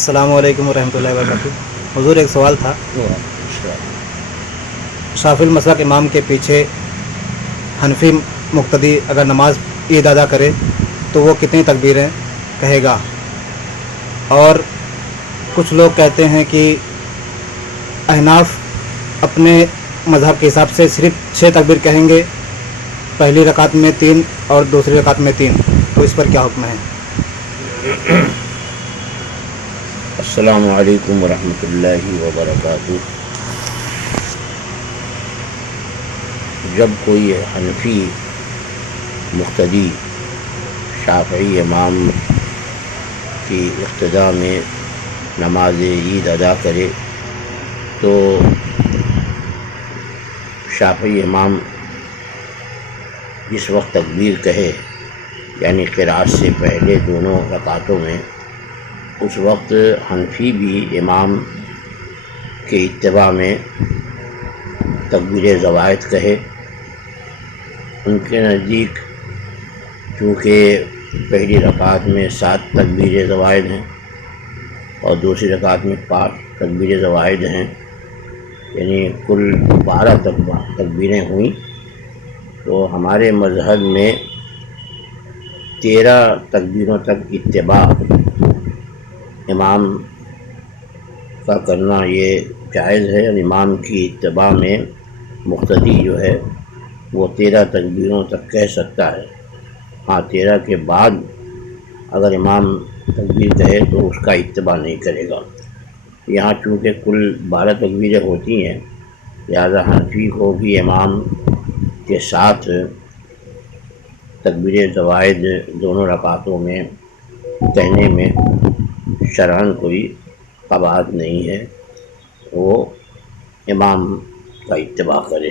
السلام علیکم ورحمۃ اللہ وبرکاتہ۔ حضور ایک سوال تھا، شافعی المسلک امام کے پیچھے حنفی مقتدی اگر نماز عید ادا کرے تو وہ کتنی تکبیریں کہے گا؟ اور کچھ لوگ کہتے ہیں کہ احناف اپنے مذہب کے حساب سے صرف 6 تکبیر کہیں گے، پہلی رکعت میں 3 اور دوسری رکعت میں 3، تو اس پر کیا حکم ہے؟ السلام علیکم ورحمۃ اللہ وبرکاتہ۔ جب کوئی حنفی مقتدی شافعی امام کی اقتداء میں نماز عید ادا کرے تو شافعی امام جس وقت تکبیر کہے، یعنی قرأت سے پہلے دونوں رکعتوں میں، اس وقت حنفی بھی امام کے اتباع میں تکبیر زوائد کہے۔ ان کے نزدیک چونکہ پہلی رکعت میں 7 تکبیر زوائد ہیں اور دوسری رکعت میں 5 تکبیر زوائد ہیں، یعنی کل 12 تکبیریں ہوئیں، تو ہمارے مذہب میں 13 تکبیروں تک اتباع امام کا کرنا یہ جائز ہے، اور امام کی اتباع میں مقتدی جو ہے وہ 13 تکبیروں تک کہہ سکتا ہے۔ ہاں، 13 کے بعد اگر امام تکبیر کہے تو اس کا اتباع نہیں کرے گا۔ یہاں چونکہ کل 12 تکبیریں ہوتی ہیں، لہذا حنفی کو بھی امام کے ساتھ تکبیر زوائد دونوں رکعتوں میں کہنے میں شرعاً کوئی قباحت نہیں ہے، وہ امام کا اتباع کرے۔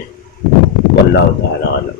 واللہ تعالی عالم۔